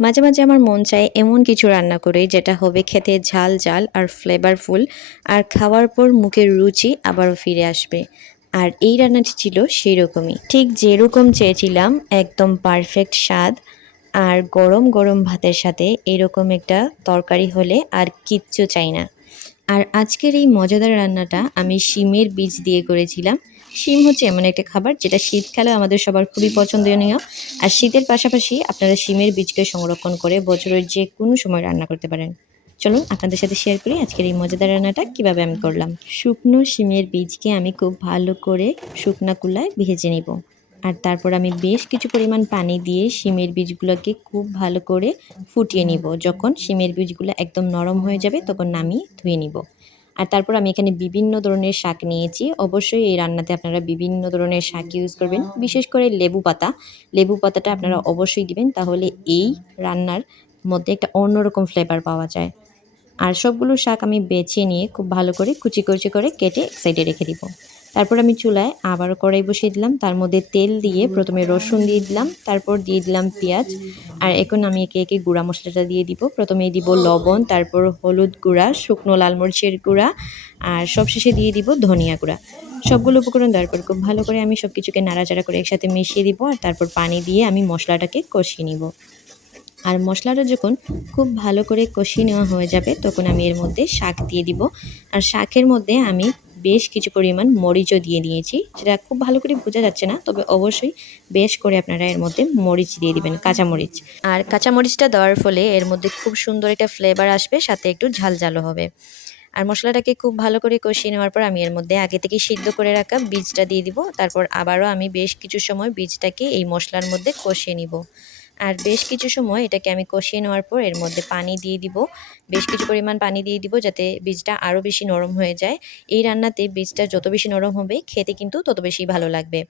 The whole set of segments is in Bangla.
মাঝে মাঝে আমার মন চায় এমন কিছু রান্না করি যেটা হবে খেতে ঝাল ঝাল আর ফ্লেভারফুল, আর খাওয়ার পর মুখের রুচি আবারও ফিরে আসবে। আর এই রান্নাটি ছিল সেই রকমই, ঠিক যেরকম চেয়েছিলাম, একদম পারফেক্ট স্বাদ। আর গরম গরম ভাতের সাথে এরকম একটা তরকারি হলে আর কিচ্ছু চাই না। আর আজকের এই মজাদার রান্নাটা আমি শিমের বীজ দিয়ে করেছিলাম। শিম হচ্ছে এমন একটা খাবার যেটা শীতকালে আমাদের সবার খুবই পছন্দনীয়। আর শীতের পাশাপাশি আপনারা শিমের বীজকে সংরক্ষণ করে বছরের যে কোনো সময় রান্না করতে পারেন। চলুন আপনাদের সাথে শেয়ার করি আজকের এই মজাদার রান্নাটা কিভাবে আমি করলাম। শুকনো শিমের বীজকে আমি খুব ভালো করে শুকনা কুলায় ভেজে নিব। আর তারপর আমি বেশ কিছু পরিমাণ পানি দিয়ে শিমের বীজগুলোকে খুব ভালো করে ফুটিয়ে নিব। যখন শিমের বীজগুলো একদম নরম হয়ে যাবে তখন নামিয়ে ধুয়ে নিব। আর তারপর আমি এখানে বিভিন্ন ধরনের শাক নিয়েছি। অবশ্যই এই রান্নাতে আপনারা বিভিন্ন ধরনের শাক ইউজ করবেন, বিশেষ করে লেবু পাতা। লেবু পাতাটা আপনারা অবশ্যই দিবেন, তাহলে এই রান্নার মধ্যে একটা অন্যরকম ফ্লেভার পাওয়া যায়। আর সবগুলো শাক আমি বেছে নিয়ে খুব ভালো করে কুচি কুচি করে কেটে এক সাইডে রেখে দিব। তারপর আমি চুলায় আবারও কড়াই বসিয়ে দিলাম, তার মধ্যে তেল দিয়ে প্রথমে রসুন দিয়ে দিলাম, তারপর দিয়ে দিলাম পেঁয়াজ। আর এখন আমি একে একে গুঁড়া মশলাটা দিয়ে দিব। প্রথমে দিব লবণ, তারপর হলুদ গুঁড়া, শুকনো লাল মরিচের গুঁড়া, আর সবশেষে দিয়ে দিব ধনিয়া গুঁড়া। সবগুলো উপকরণ দেওয়ার পর খুব ভালো করে আমি সব কিছুকে নাড়াচাড়া করে একসাথে মিশিয়ে দিব। আর তারপর পানি দিয়ে আমি মশলাটাকে কষিয়ে নিব। আর মশলাটা যখন খুব ভালো করে কষিয়ে নেওয়া হয়ে যাবে তখন আমি এর মধ্যে শাক দিয়ে দিব। আর শাকের মধ্যে আমি বেশ কিছু পরিমাণ মরিচও দিয়ে দিয়েছি, সেটা খুব ভালো করে বোঝা যাচ্ছে না, তবে অবশ্যই বেশ করে আপনারা এর মধ্যে মরিচ দিয়ে দিবেন, কাঁচামরিচ। আর কাঁচামরিচটা দেওয়ার ফলে এর মধ্যে খুব সুন্দর একটা ফ্লেভার আসবে, সাথে একটু ঝাল ঝালও হবে। আর মশলাটাকে খুব ভালো করে কষিয়ে নেওয়ার পর আমি এর মধ্যে আগে থেকে সিদ্ধ করে রাখা বীজটা দিয়ে দিব। তারপর আবারও আমি বেশ কিছু সময় বীজটাকে এই মশলার মধ্যে কষিয়ে নিব। আর বেশ কিছু সময় এটাকে আমি কষিয়ে নেওয়ার পর এর মধ্যে পানি দিয়ে দিব। বেশ কিছু পরিমাণ পানি দিয়ে দিব যাতে বীজটা আরও বেশি নরম হয়ে যায়। এই রান্নাতে বীজটা যত বেশি নরম হবে খেতে কিন্তু তত বেশি ভালো লাগবে।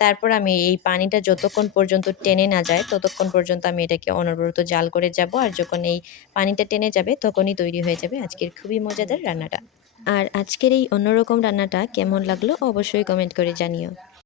তারপর আমি এই পানিটা যতক্ষণ পর্যন্ত টেনে না যায় ততক্ষণ পর্যন্ত আমি এটাকে অনবরত জাল করে যাব। আর যখন এই পানিটা টেনে যাবে তখনই তৈরি হয়ে যাবে আজকের খুবই মজাদার রান্নাটা। আর আজকের এই অন্যরকম রান্নাটা কেমন লাগলো অবশ্যই কমেন্ট করে জানিও।